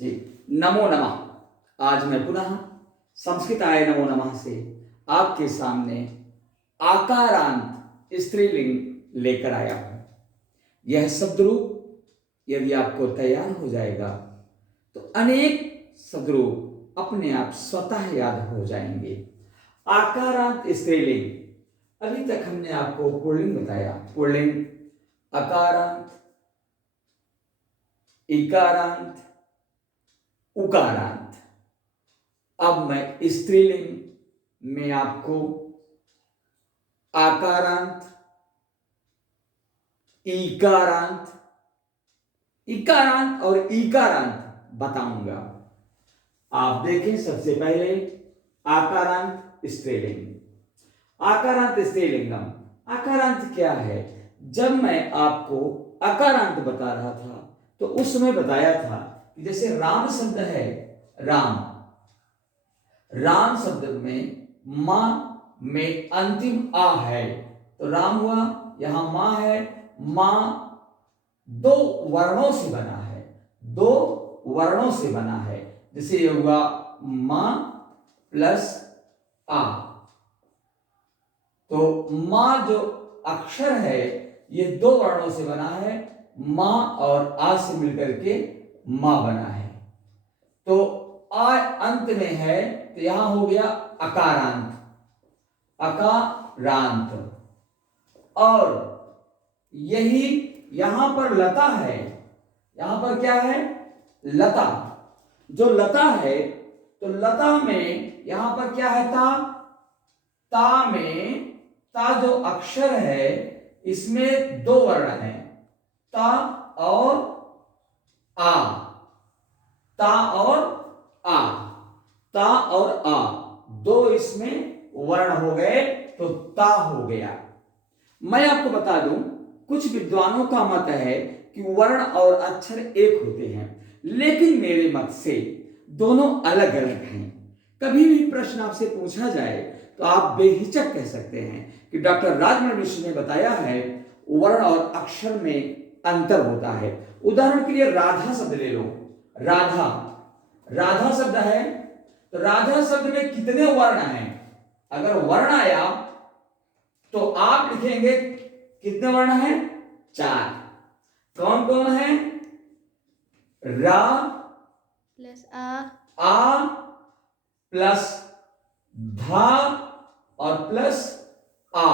जी, नमो नमः। आज मैं पुनः संस्कृताय नमो नमः से आपके सामने आकारांत स्त्रीलिंग लेकर आया हूं। यह शब्दरूप यदि आपको तैयार हो जाएगा तो अनेक शब्दरूप अपने आप स्वतः याद हो जाएंगे। आकारांत स्त्रीलिंग, अभी तक हमने आपको पुल्लिंग बताया, पुल्लिंग अकारांत, इकारांत, उकारांत। अब मैं स्त्रीलिंग में आपको आकारांत, इकारांत, इकारांत और इकारांत बताऊंगा। आप देखें, सबसे पहले आकारांत स्त्रीलिंग। आकारांत स्त्रीलिंगम, आकारांत क्या है? जब मैं आपको अकारांत बता रहा था तो उस समय बताया था कि जैसे राम शब्द है, राम, राम शब्द में मां में अंतिम आ है तो राम हुआ। यहां मां है, मां दो वर्णों से बना है, दो वर्णों से बना है। जैसे ये हुआ मां प्लस आ, तो मां जो अक्षर है ये दो वर्णों से बना है, मां और आ से मिलकर के मां बना है। तो आ अंत में है तो यहां हो गया अकारांत, अकारांत। और यही यहां पर लता है, यहां पर क्या है? लता। जो लता है तो लता में यहां पर क्या है? ता। ता में, ता जो अक्षर है इसमें दो वर्ण हैं, ता और आ, ता और आ, ता और आ, दो इसमें वर्ण हो गए तो ता हो गया। मैं आपको बता दूं, कुछ विद्वानों का मत है कि वर्ण और अक्षर एक होते हैं, लेकिन मेरे मत से दोनों अलग अलग हैं। कभी भी प्रश्न आपसे पूछा जाए तो आप बेहिचक कह सकते हैं कि डॉक्टर राजमणि मिश्र ने बताया है वर्ण और अक्षर में अंतर होता है। उदाहरण के लिए राधा शब्द ले लो, राधा, राधा शब्द है तो राधा शब्द में कितने वर्ण हैं? अगर वर्ण आया तो आप लिखेंगे कितने वर्ण हैं? 4। कौन कौन है? रा प्लस आ प्लस धा और प्लस आ।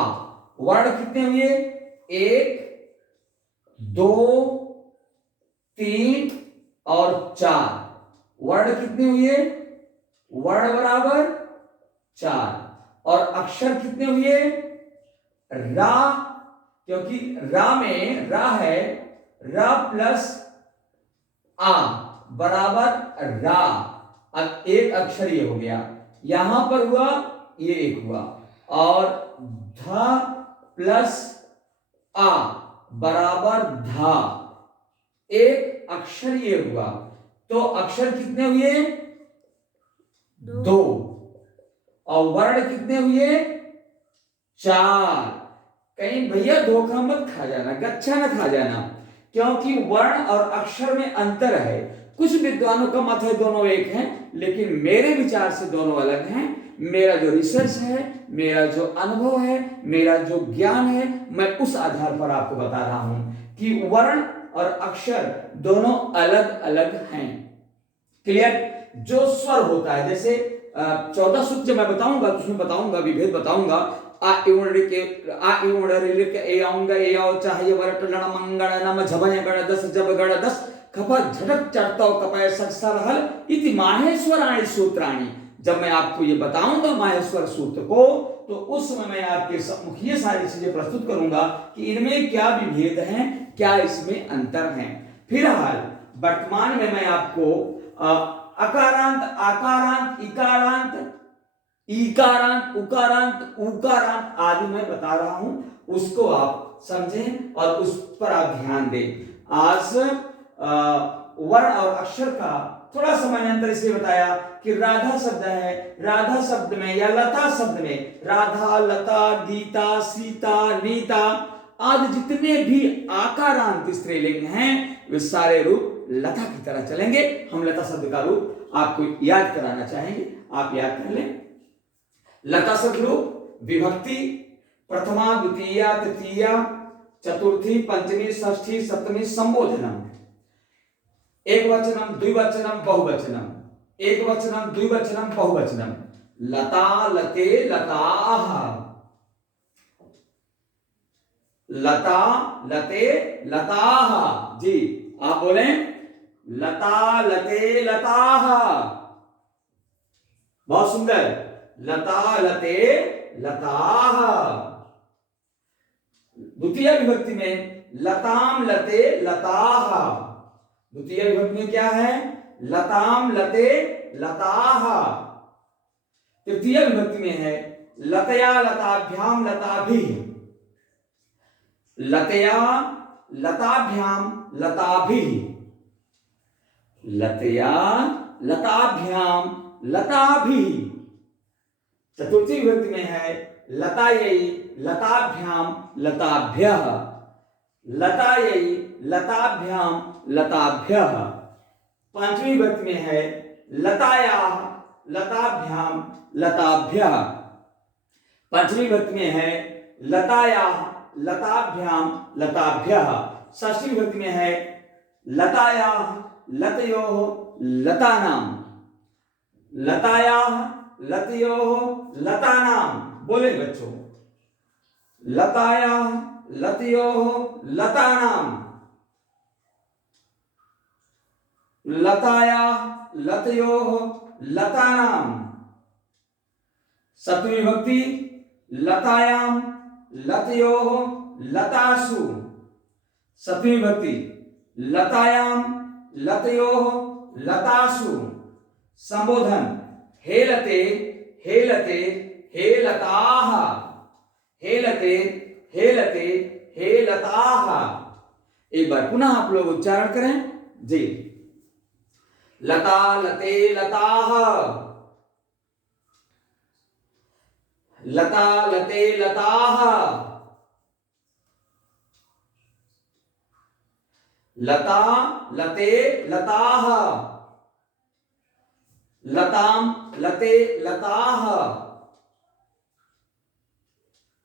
वर्ण कितने हुए? 1, 2, 3 और 4। वर्ण कितने हुए? वर्ण बराबर 4। और अक्षर कितने हुए? रा, क्योंकि रा में रा है, रा प्लस आ बराबर रा। अब एक अक्षर ये हो गया, यहां पर हुआ, ये एक हुआ। और धा प्लस आ बराबर धा, एक अक्षर ये हुआ। तो अक्षर कितने हुए? 2। और वर्ण कितने हुए? 4। कहीं भैया धोखा मत खा जाना, गच्छा न खा जाना, क्योंकि वर्ण और अक्षर में अंतर है। कुछ विद्वानों का मत है दोनों एक हैं, लेकिन मेरे विचार से दोनों अलग हैं। मेरा जो रिसर्च है, मेरा जो अनुभव है, मेरा जो ज्ञान है, मैं उस आधार पर आपको बता रहा हूं कि वर्ण और अक्षर दोनों अलग अलग हैं। क्लियर? जो स्वर होता है, जैसे 14 सूत्र जब मैं बताऊंगा तो उसमें बताऊंगा, विभेद बताऊंगा। आ इवण के आ इवण रे के ए आऊंगा, ए आओ चाहे वरट लण मंगल नम झबय गण दस जब गण दस खपा झटक चढ़ता कपय सर हल इति माहेश्वराणि सूत्राणि। जब मैं आपको ये बताऊंगा माहेश्वर सूत्र को तो उस समय मैं आपके सम्मुख ये सारी चीजें प्रस्तुत करूंगा कि इनमें क्या विभेद हैं, क्या इसमें अंतर हैं। फिलहाल वर्तमान में मैं आपको अकारांत, आकारांत, इकारांत, ईकारांत, उकारांत, उकारांत आदि मैं बता रहा हूं, उसको आप समझें और उस पर आप ध्यान दें। आज वर्ण और अक्षर का थोड़ा समानांतर इसलिए बताया कि राधा शब्द है, राधा शब्द में या लता शब्द में राधा, लता, गीता, सीता, नीता आदि जितने भी आकारांत स्त्रीलिंग हैं वे सारे रूप लता की तरह चलेंगे। हम लता शब्द का रूप आपको याद कराना चाहेंगे, आप याद कर लें। लता शब्द रूप विभक्ति प्रथमा द्वितीया तृतीया चतुर्थी पंचमी षष्ठी सप्तमी संबोधनम, एक वचनम द्विवचनम बहुवचनम, एक वचनम द्विवचनम बहुवचनम। लता लते लताः, लता लते लताः। जी आप बोलें लता लते लताः। बहुत सुंदर, लता लते लताः। द्वितीय विभक्ति में लताम लते लताः। द्वितीय विभक्ति में क्या है? लताम लते लताः। तृतीय विभक्ति में है लतया लताभ्याम लताभिः, लतया लताभ्याम लताभिः, लतया लताभ्याम लताभिः। चतुर्थी विभक्ति में है लतायै लताभ्याम लताभ्यः, लतायै लताभ्याम लताभ्यः। पांचवी विभक्ति में है लतायाः लताभ्याम लताभ्यः। पंचमी विभक्ति में है लतायाः लताभ्याम लताभ्यः। षष्ठी विभक्ति में है लतायाः लतयोः लतानाम, लतायाः लतयोः लतानाम। बोले बच्चों, लतायाः लतयोः लतानाम, लतायाः लतयोः लतानाम। सप्तमी विभक्ति लतायाम लतयोः लतासु, सप्तमी विभक्ति लतायाम लतयोः लतासु। संबोधन हेलते हेलते हेलताः, हेलते हेलते हेलताः। एक बार पुनः आप लोग उच्चारण करें जी। लता लते लताः, लता लते लताः, लता लते लताः, लताम लते लताः,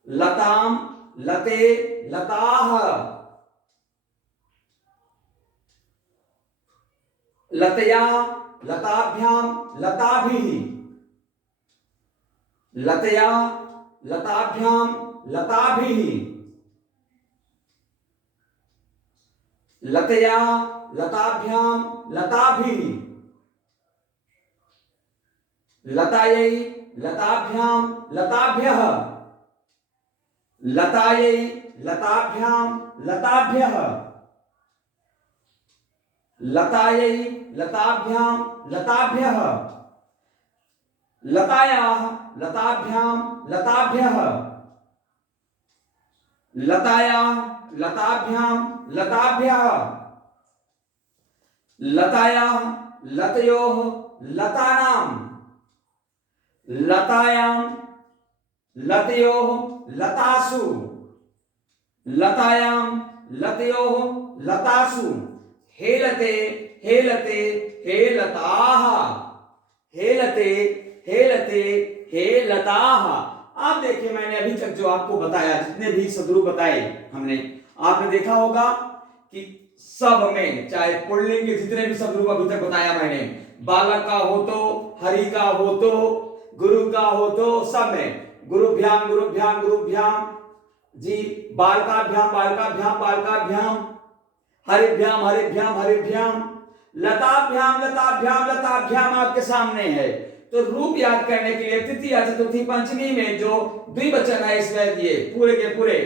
लताम लते लताः, लतया लताभ्याम लताभिः, लतया लताभ्याम लताभिः, लतया लताभ्याम लताभिः, लतायै लताभ्याम लताभ्यः, लतायै लताभ्याम लताभ्यः, लतायै लताभ्याम लताभ्यः, लतायाः लताभ्याम लताभ्यः, लतायाः लताभ्याम लताभ्यः, लतायाः लतयोः लतानाम, लतायां लतयोः लतासु, लतायां लतयोः लतासु। हेलते हेलते हेलताः, हेलते हेलते हेलताः। आप देखिए, मैंने अभी तक जो आपको बताया, जितने भी सदरूप बताए हमने, आपने देखा होगा कि सब में, चाहे पुल्लिंग के जितने भी सदरूप अभी तक बताया मैंने, बालक का हो तो, हरि का हो तो, गुरु का हो तो, सब में गुरुभ्याम गुरुभ्याम गुरुभ्याम जी, बालकाभ्याम बालकाभ्याम बालकाभ्याम, हरिभ्याम हरिभ्याम हरिभ्याम, लताभ्याम लताभ्याम लताभ्याम आपके सामने है। तो रूप याद करने के लिए तृतीय चतुर्थी पंचमी में जो द्विवचन है, इसमें ये पूरे के पूरे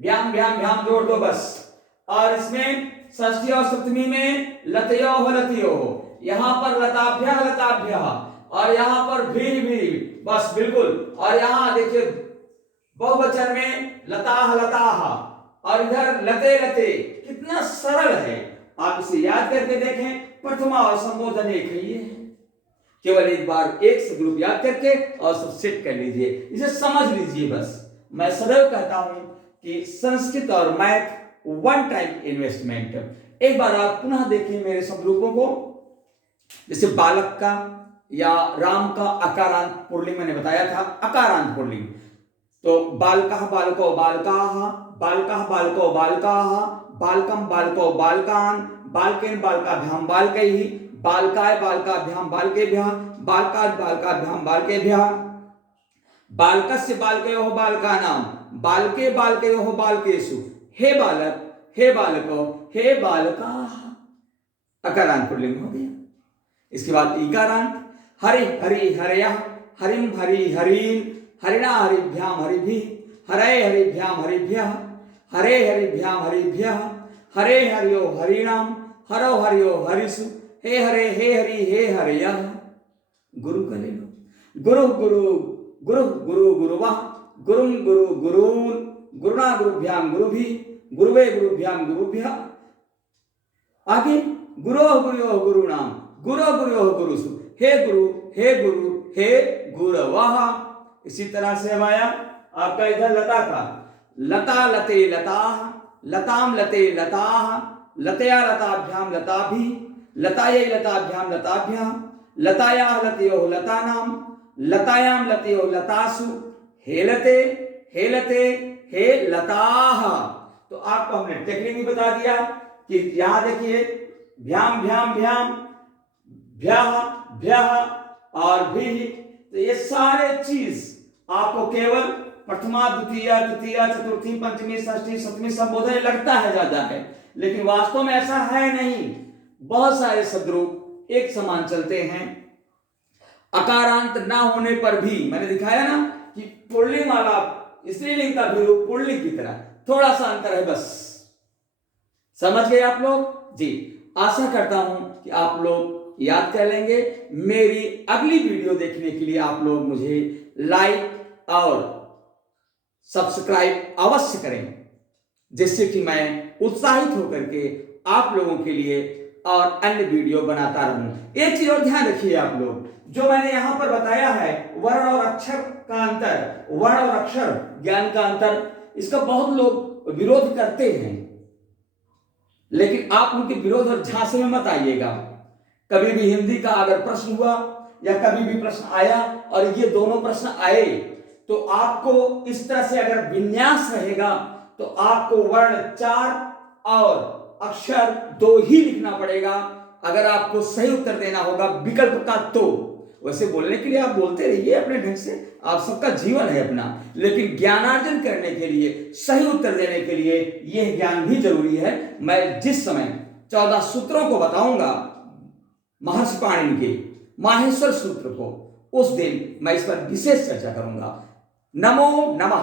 भ्याम भ्याम भ्याम जोड़ दो बस। और इसमें षष्ठी और सप्तमी में लतयोः लतयोः, यहाँ पर लताभ्यः लताभ्यः, और यहाँ पर भी बस बिल्कुल। और यहाँ देखिए बहुवचन में लताः लताः, और इधर लते लते। कितना सरल है, आप इसे याद करके देखें। प्रथमा और संबोधन एक है, ये केवल एक बार एक से ग्रुप याद करके और सब सेट कर लीजिए, इसे समझ लीजिए बस। मैं सदैव कहता हूं कि संस्कृत और मैथ वन टाइम इन्वेस्टमेंट, एक बार आप पुनः देखिए मेरे शब्द रूपों को। जैसे बालक का या राम का अकारांत पुल्लिंग मैंने बताया था, अकारांत पुल्लिंग। तो बालकः बालको बालकाः, बालकः बालको बालकाः, बालकं बालको बालकान्, बालकेन बालकाभ्यां बालकैः, बालकाय बालकाभ्यां बालकेभ्यः, बालकात् बालकाभ्यां बालकेभ्यः, बालकस्य बालकयोः बालकानां, बालके बालकयोः बालकेषु, हे बालक, हे बालको, हे बालकाः। अकारांत पुल्लिंग हो गया। इसके बाद ईकारांत, हरि हरि हरयः, हरिम हरि हरीन्, हरिणा हरिभ्याम हरिभिः, हरे हरिभ्याम हरिभ्यः, हरे हरिभ्याम हरिभ्यः, हरे हरियो हरिणाम, हरो हरियो हरिषु, हे हरे हे हरि हे हरयः। गुरु का ले लो, गुरु गुरु गुरु गुरु गुरुवः, गुरुं गुरु गुरून्, गुरुणा गुरुभ्याम गुरुभिः, गुरुवे गुरुभ्याम गुरुभ्यः। आगे गुरो गुरुयो गुरुणाम, गुरो गुरुयो गुरुषु, हे गुरु हे गुरु हे गुरवः। इसी तरह से हमारा आपका इधर लता का, लता लते लताः, लताम लते लताः, लतया लताभ्याम लताभिः, लतायै लताभ्याम लताभ्यः, लतायाः लतयोः लतानां, लतायां लतयोः लतासु, हेलते हेलते हे लताः। तो आपको हमने टेक्निक भी बता दिया कि यहां देखिए भ्याम भ्याम भ्याम, भ्यः भ्यः और भी। तो ये सारे चीज आपको केवल प्रथमा द्वितीय तृतीय चतुर्थी पंचमी षष्ठी सप्तमी संबोधन लगता है ज्यादा है, लेकिन वास्तव में ऐसा है नहीं। बहुत सारे शब्दरूप एक समान चलते हैं। अकारांत ना होने पर भी मैंने दिखाया ना कि पुल्लिंग वाला स्त्रीलिंग का भी रूप पुल्लिंग की तरह थोड़ा सा अंतर है, बस समझ गए आप लोग जी। आशा करता हूं कि आप लोग याद कर लेंगे। मेरी अगली वीडियो देखने के लिए आप लोग मुझे लाइक और सब्सक्राइब अवश्य करें, जिससे कि मैं उत्साहित होकर के आप लोगों के लिए और अन्य वीडियो बनाता रहूं। एक चीज और ध्यान रखिए आप लोग, जो मैंने यहां पर बताया है वर्ण और अक्षर का अंतर, वर्ण और अक्षर ज्ञान का अंतर, इसका बहुत लोग विरोध करते हैं, लेकिन आप उनके विरोध और झांसे में मत आइएगा। कभी भी हिंदी का अगर प्रश्न हुआ या कभी भी प्रश्न आया और ये दोनों प्रश्न आए, तो आपको इस तरह से अगर विन्यास रहेगा तो आपको वर्ण 4 और अक्षर 2 ही लिखना पड़ेगा अगर आपको सही उत्तर देना होगा विकल्प का। तो वैसे बोलने के लिए आप बोलते रहिए अपने ढंग से, आप सबका जीवन है अपना, लेकिन ज्ञानार्जन करने के लिए, सही उत्तर देने के लिए यह ज्ञान भी जरूरी है। मैं जिस समय 14 सूत्रों को बताऊंगा महर्षि पाणिनि के माहेश्वर सूत्र को, उस दिन मैं इस पर विशेष चर्चा करूंगा। नमो नमः।